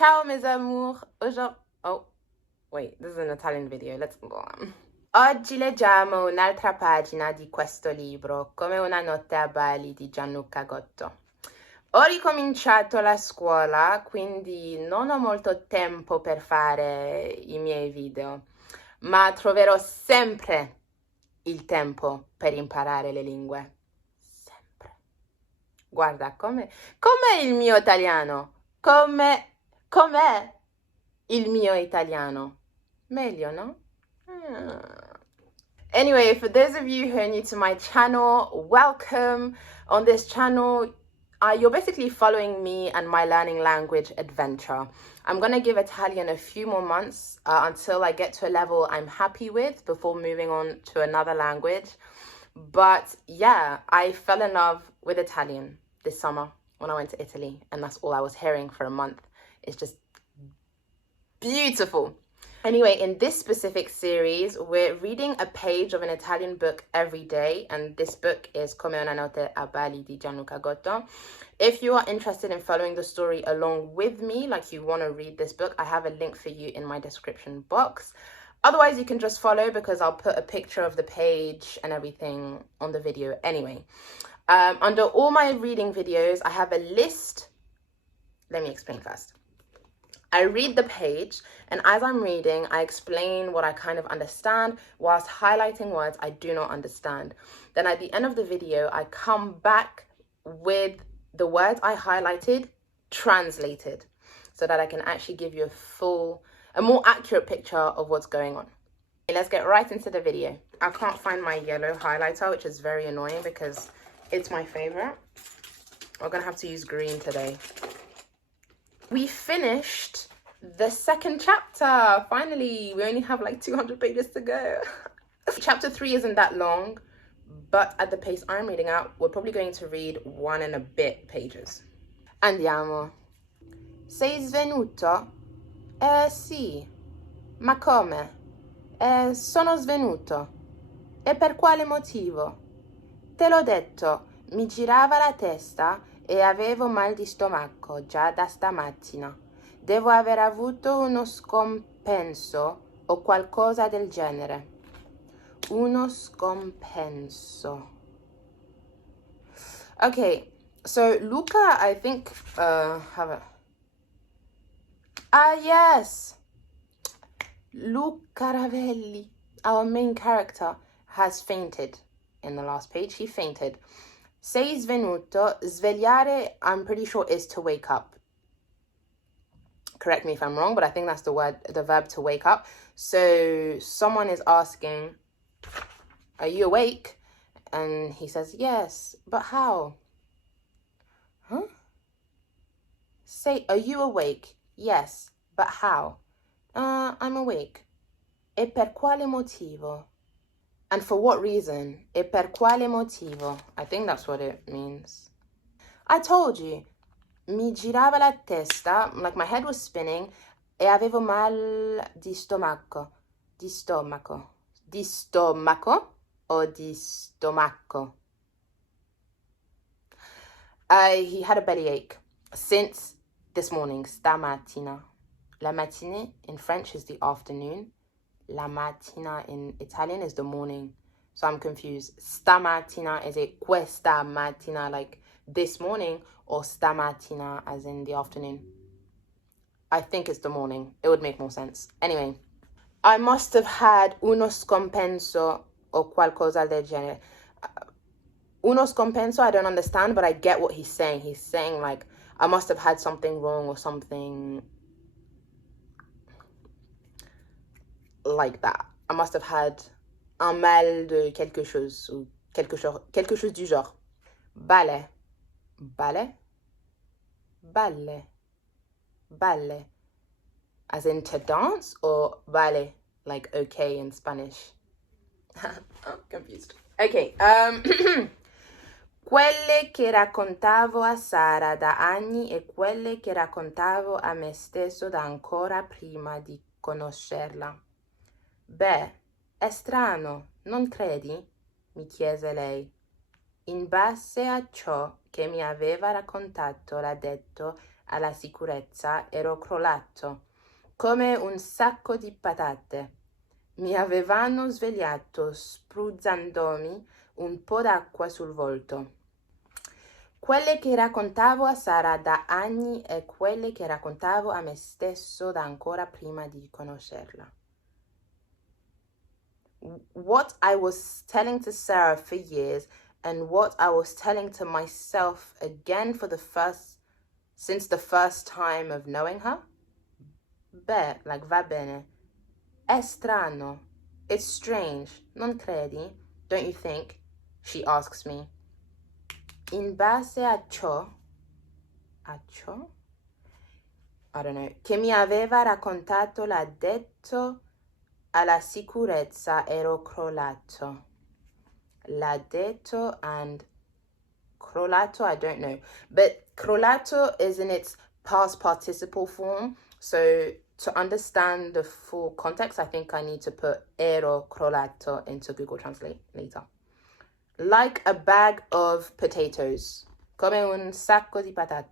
Ciao mes amours, oh wait, this is an Italian video, let's go on. Oggi leggiamo un'altra pagina di questo libro, Come una notte a Bali di Gianluca Gotto. Ho ricominciato la scuola, quindi non ho molto tempo per fare i miei video, ma troverò sempre il tempo per imparare le lingue. Sempre. Guarda, com'è il mio italiano? Com'è il mio italiano? Meglio, no? Anyway, for those of you who are new to my channel, welcome. On this channel, you're basically following me and my learning language adventure. I'm going to give Italian a few more months until I get to a level I'm happy with before moving on to another language. But yeah, I fell in love with Italian this summer when I went to Italy, and that's all I was hearing for a month. It's just beautiful. Anyway, in this specific series, we're reading a page of an Italian book every day, and this book is Come una notte a Bali di Gianluca Gotto. If you are interested in following the story along with me, like you want to read this book, I have a link for you in my description box. Otherwise, you can just follow because I'll put a picture of the page and everything on the video anyway. Under all my reading videos, I have a list. Let me explain first. I read the page, and as I'm reading, I explain what I kind of understand whilst highlighting words I do not understand. Then at the end of the video, I come back with the words I highlighted translated so that I can actually give you a more accurate picture of what's going on. Okay, let's get right into the video. I can't find my yellow highlighter, which is very annoying because it's my favorite. We're gonna have to use green today. We finished the second chapter. Finally, we only have like 200 pages to go. Chapter 3 isn't that long, but at the pace I'm reading out, we're probably going to read 1 and a bit pages. Andiamo. Sei svenuto? Sì. Ma come? Sono svenuto. E per quale motivo? Te l'ho detto, mi girava la testa e avevo mal di stomaco già da stamattina. Devo aver avuto uno scompenso o qualcosa del genere. Uno scompenso. Okay, so Luca, I think, yes. Luca Ravelli, our main character, has fainted. In the last page, he fainted. Sei svenuto, svegliare, I'm pretty sure is to wake up. Correct me if I'm wrong, but I think that's the verb to wake up. So someone is asking, are you awake? And he says, yes, but how? Huh? Say, are you awake? Yes, but how? I'm awake. E per quale motivo? And for what reason? E per quale motivo? I think that's what it means. I told you. Mi girava la testa, like my head was spinning, e avevo mal di stomaco. Di stomaco. Di stomaco or di stomaco? He had a bellyache since this morning, stamattina. La matinée in French is the afternoon. La mattina in Italian is the morning. So I'm confused. Stamattina, is it questa mattina, like this morning, or stamattina as in the afternoon? I think it's the morning. It would make more sense. Anyway, I must have had uno scompenso o qualcosa del genere. Uno scompenso, I don't understand, but I get what he's saying. He's saying like, I must have had something wrong or something like that. I must have had un mal de quelque chose ou quelque chose du genre. Balle. Balle? Balle. Balle. As in to dance, or balle, like okay in Spanish? I'm confused. Okay, quelle che raccontavo a Sara da anni e quelle che raccontavo a me stesso da ancora prima di conoscerla. Beh, è strano, non credi? Mi chiese lei. In base a ciò che mi aveva raccontato, l'ha detto, alla sicurezza ero crollato come un sacco di patate. Mi avevano svegliato spruzzandomi un po' d'acqua sul volto. Quelle che raccontavo a Sara da anni e quelle che raccontavo a me stesso da ancora prima di conoscerla. What I was telling to Sarah for years and what I was telling to myself again since the first time of knowing her. Beh, like va bene. È strano. It's strange. Non credi? Don't you think? She asks me. In base a ciò? I don't know. Che mi aveva raccontato l'addetto alla sicurezza ero crollato. L'addetto and crollato, I don't know. But crollato is in its past participle form. So to understand the full context, I think I need to put ero crollato into Google Translate later. Like a bag of potatoes. Come un sacco di patate.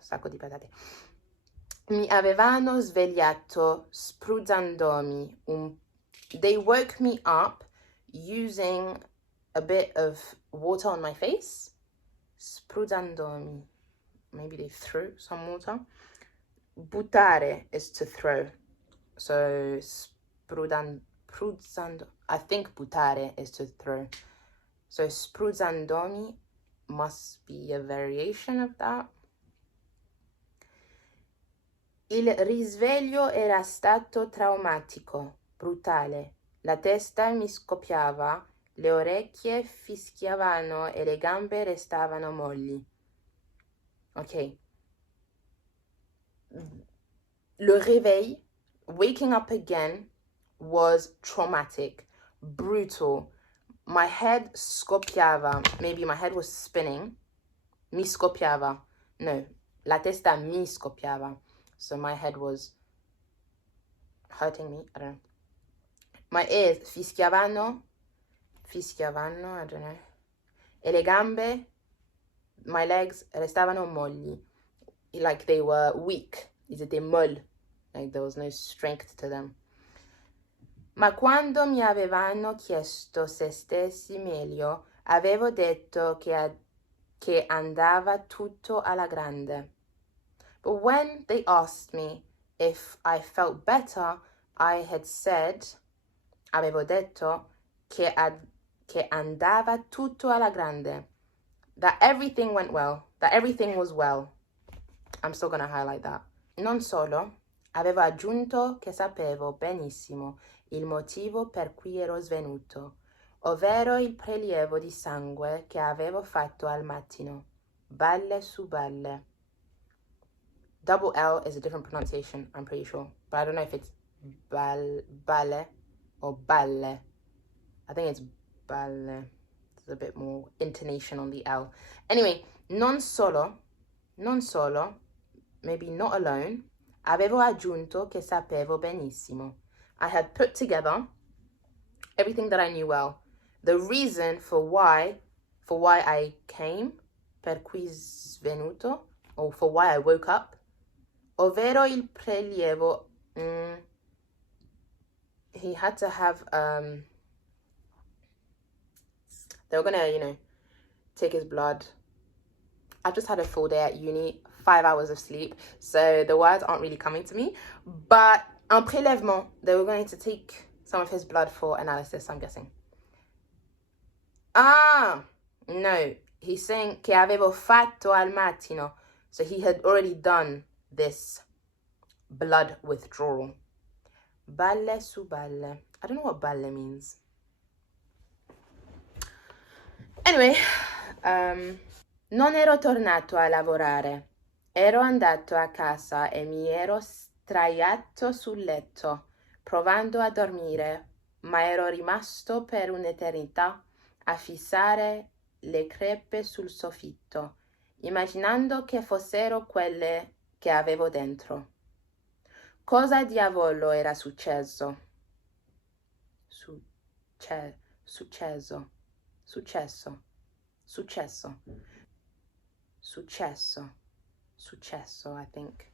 Sacco di patate. Mi avevano svegliato spruzzandomi. They woke me up using a bit of water on my face. Spruzzandomi. Maybe they threw some water. Buttare is to throw. So spruzzando. I think buttare is to throw. So spruzzandomi must be a variation of that. Il risveglio era stato traumatico, brutale. La testa mi scoppiava, le orecchie fischiavano e le gambe restavano molli. Ok. Le réveil, waking up again, was traumatic, brutal. My head scoppiava. Maybe my head was spinning. Mi scoppiava. No, la testa mi scoppiava. So my head was hurting me. I don't know. My ears fischiavano, I don't know. E le gambe, my legs restavano molli. Like they were weak. They molle. Like there was no strength to them. Ma quando mi avevano chiesto se stessi meglio, avevo detto che andava tutto alla grande. But when they asked me if I felt better, I had said, avevo detto, che andava tutto alla grande. That everything went well, that everything was well. I'm still going to highlight that. Non solo, avevo aggiunto che sapevo benissimo il motivo per cui ero svenuto, ovvero il prelievo di sangue che avevo fatto al mattino. Balle su balle. Double L is a different pronunciation, I'm pretty sure. But I don't know if it's balle or balle. I think it's balle. There's a bit more intonation on the L. Anyway, non solo, maybe not alone, avevo aggiunto che sapevo benissimo. I had put together everything that I knew well. The reason for why I came, per cui svenuto, or for why I woke up, ovvero il prelievo. He had to have, they were gonna, take his blood. I've just had a full day at uni, 5 hours of sleep, so the words aren't really coming to me. But un prélèvement, they were going to take some of his blood for analysis, I'm guessing. Ah, no, he's saying che avevo fatto al mattino. So he had already done this blood withdrawal. Balle su balle. I don't know what balle means. Anyway, non ero tornato a lavorare. Ero andato a casa e mi ero sdraiato sul letto, provando a dormire, ma ero rimasto per un'eternità a fissare le crepe sul soffitto, immaginando che fossero quelle che avevo dentro. Cosa diavolo era successo? Successo. successo, I think.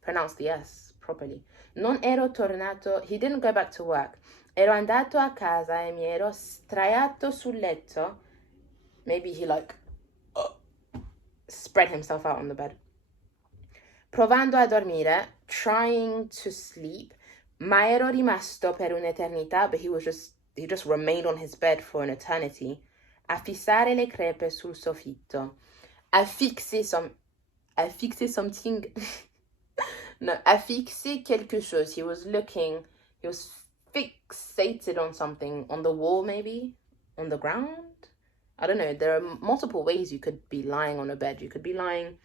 Pronounce the S properly. Non ero tornato, he didn't go back to work. Ero andato a casa e mi ero sdraiato sul letto. Maybe he spread himself out on the bed. Provando a dormire, trying to sleep, ma ero rimasto per un'eternità, but he just remained on his bed for an eternity. A fissare le crepe sul soffitto. A fixer something. No, a fixer quelque chose. He was fixated on something, on the wall maybe, on the ground. I don't know. There are multiple ways you could be lying on a bed. You could be lying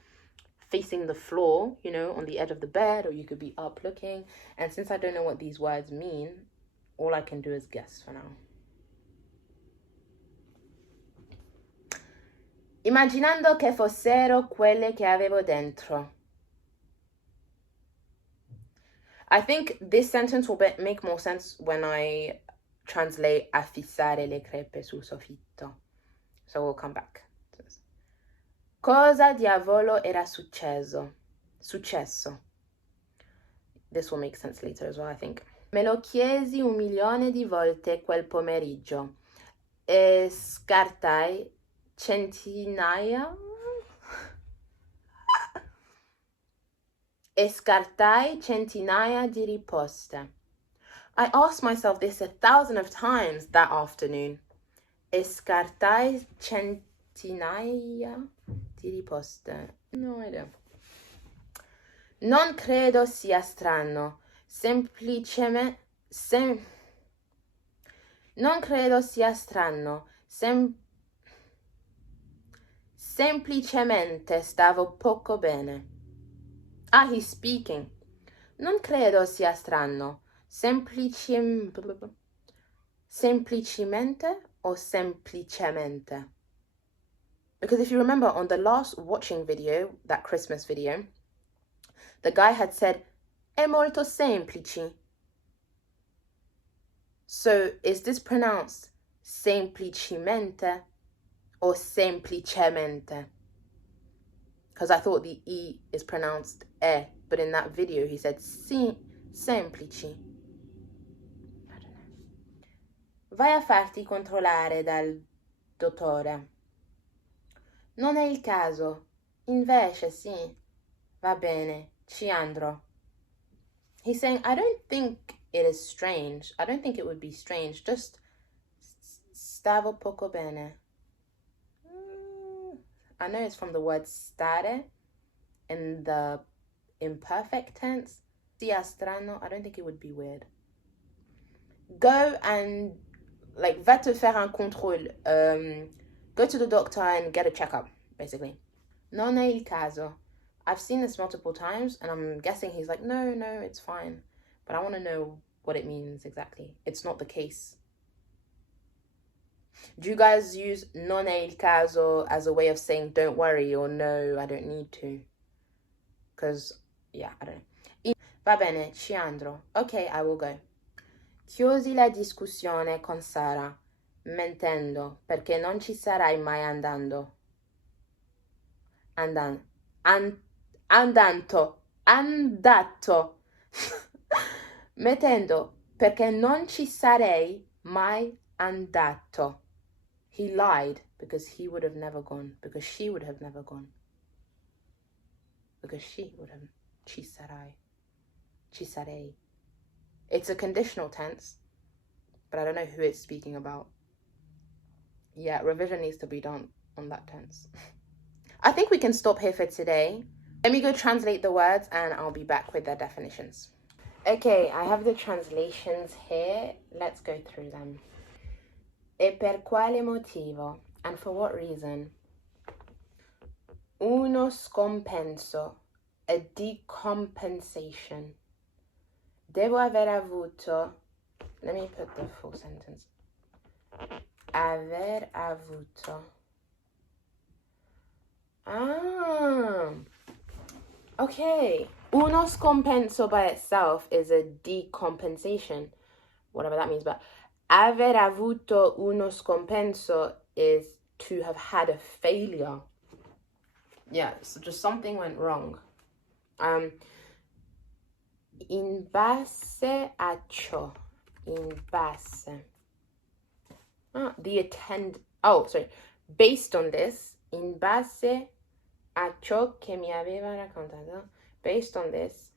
facing the floor, you know, on the edge of the bed, or you could be up looking. And since I don't know what these words mean, all I can do is guess for now. Immaginando che fossero quelle che avevo dentro. I think this sentence will make more sense when I translate a fissare le crepe sul soffitto. So we'll come back. Cosa diavolo era successo? This will make sense later as well, I think. Me lo chiesi 1.000.000 di volte quel pomeriggio e scartai centinaia di risposte. I asked myself this 1,000 of times that afternoon. E scartai centinaia di risposte. No idea. Non credo sia strano. Non credo sia strano. Semplicemente stavo poco bene. Ah, he's speaking. Non credo sia strano. Semplicemente o semplicemente? Because if you remember on the last watching video, that Christmas video, the guy had said, è molto semplice. So is this pronounced semplicemente or semplicemente? Because I thought the E is pronounced e, but in that video he said semplice. I don't know. Vai a farti controllare dal dottore. Non è il caso. Invece sì. Va bene, ci andrò. He's saying, I don't think it is strange. I don't think it would be strange. Just stavo poco bene. I know it's from the word stare in the imperfect tense. Sia strano, I don't think it would be weird. Go and, va te faire un contrôle. Go to the doctor and get a checkup, basically. Non è il caso. I've seen this multiple times, and I'm guessing he's like, no, it's fine. But I want to know what it means exactly. It's not the case. Do you guys use non è il caso as a way of saying don't worry or no, I don't need to? Because, yeah, I don't know. Va bene, ci andrò. Okay, I will go. Chiusi la discussione con Sara, mentendo, perché non ci sarai mai andato. Mettendo, perché non ci sarei mai andato. He lied because he would have never gone, because she would have never gone. Because she would have, ci sarei. It's a conditional tense, but I don't know who it's speaking about. Yeah, revision needs to be done on that tense. I think we can stop here for today. Let me go translate the words and I'll be back with their definitions. Okay, I have the translations here. Let's go through them. E per quale motivo? And for what reason? Uno scompenso, a decompensation. Devo aver avuto, let me put the full sentence. Aver avuto. Okay. Uno scompenso by itself is a decompensation, whatever that means, but aver avuto uno scompenso is to have had a failure. Yeah, so just something went wrong. In base a ciò. In base. Based on this, in base a ciò che mi aveva raccontato, based on this,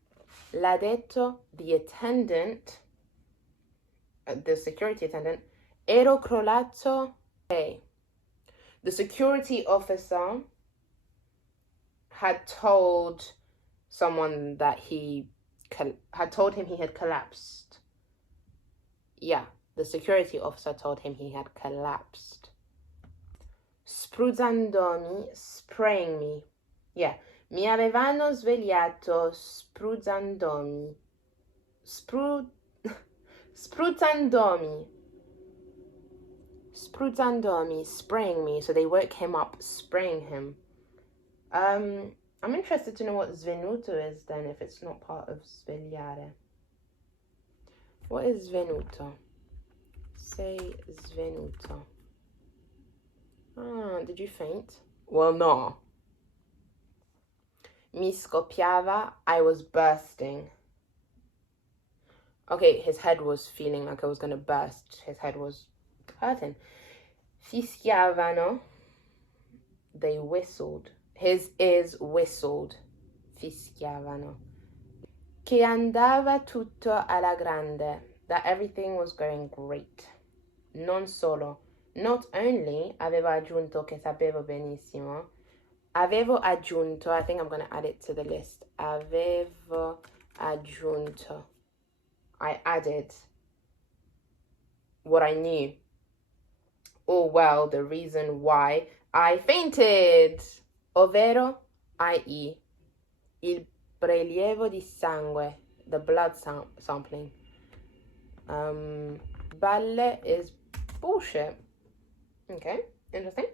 l'ha detto the attendant, the security attendant, ero crollato. Okay. The security officer had told someone that had told him he had collapsed. Yeah, the security officer told him he had collapsed. Spruzzandomi, spraying me. Yeah, mi avevano svegliato spruzzandomi. Spruzzandomi. Spruzzandomi, spraying me. So they woke him up, spraying him. I'm interested to know what svenuto is then, if it's not part of svegliare. What is svenuto? Say svenuto. Did you faint? Well, no. Mi scoppiava, I was bursting. Okay, his head was feeling like I was gonna burst. His head was hurting. Fischiavano, they whistled. His ears whistled. Fischiavano. Che andava tutto alla grande, that everything was going great. Non solo, not only avevo aggiunto che sapevo benissimo, avevo aggiunto, I think I'm going to add it to the list. Avevo aggiunto. I added what I knew. Oh, well, the reason why I fainted. Ovvero, i.e., il prelievo di sangue, the blood sampling. Balle is bullshit. Okay, interesting.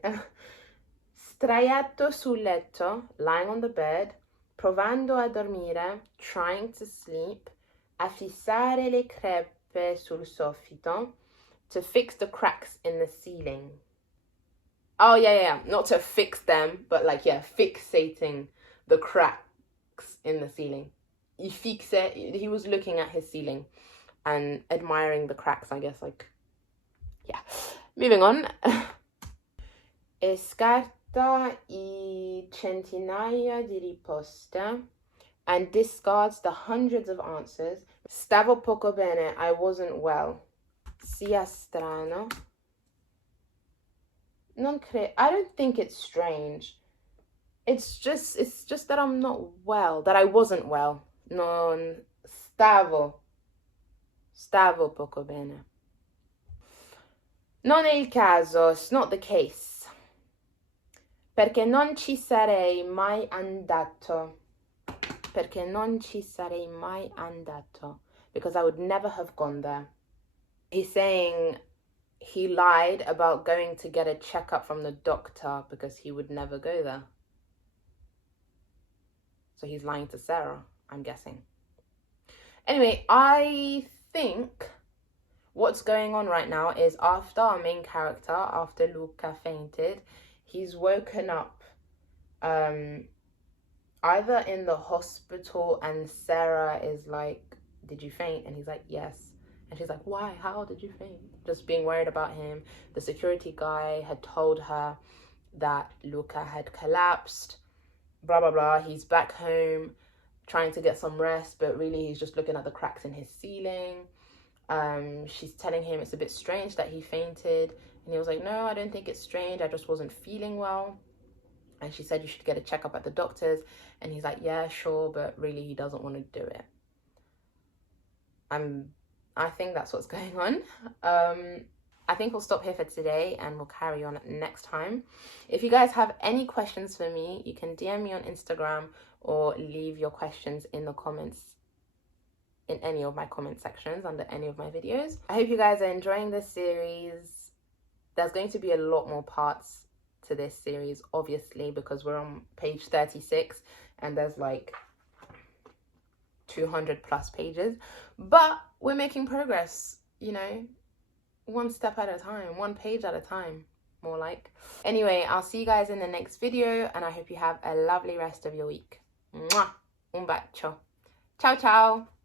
Sdraiato sul letto, lying on the bed, provando a dormire, trying to sleep, a fissare le crepe sul soffitto, to fix the cracks in the ceiling. Oh, yeah. Not to fix them, but like, yeah, fixating the cracks in the ceiling. He was looking at his ceiling and admiring the cracks, I guess, like, yeah. Moving on. E scarta I centinaia di risposte and discards the hundreds of answers. Stavo poco bene, I wasn't well. Sia strano. I don't think it's strange. It's just that I'm not well, that I wasn't well. Non stavo poco bene. Non è il caso, it's not the case. Perché non ci sarei mai andato. Perché non ci sarei mai andato. Because I would never have gone there. He's saying he lied about going to get a checkup from the doctor because he would never go there. So he's lying to Sarah, I'm guessing. Anyway, I think what's going on right now is after our main character, after Luca fainted, he's woken up either in the hospital and Sarah is like, did you faint? And he's like, yes. And she's like, why? How did you faint? Just being worried about him. The security guy had told her that Luca had collapsed. Blah, blah, blah. He's back home trying to get some rest, but really he's just looking at the cracks in his ceiling. She's telling him it's a bit strange that he fainted. And he was like, no, I don't think it's strange. I just wasn't feeling well. And she said you should get a checkup at the doctor's. And he's like, yeah, sure. But really he doesn't want to do it. I think that's what's going on. I think we'll stop here for today and we'll carry on next time. If you guys have any questions for me, you can DM me on Instagram or leave your questions in the comments in any of my comment sections under any of my videos. I hope you guys are enjoying this series. There's going to be a lot more parts to this series, obviously, because we're on page 36 and there's like 200 plus pages, but we're making progress, you know, one step at a time, one page at a time. more like. Anyway, I'll see you guys in the next video, and I hope you have a lovely rest of your week. Mwah! Un bacio. Ciao, ciao!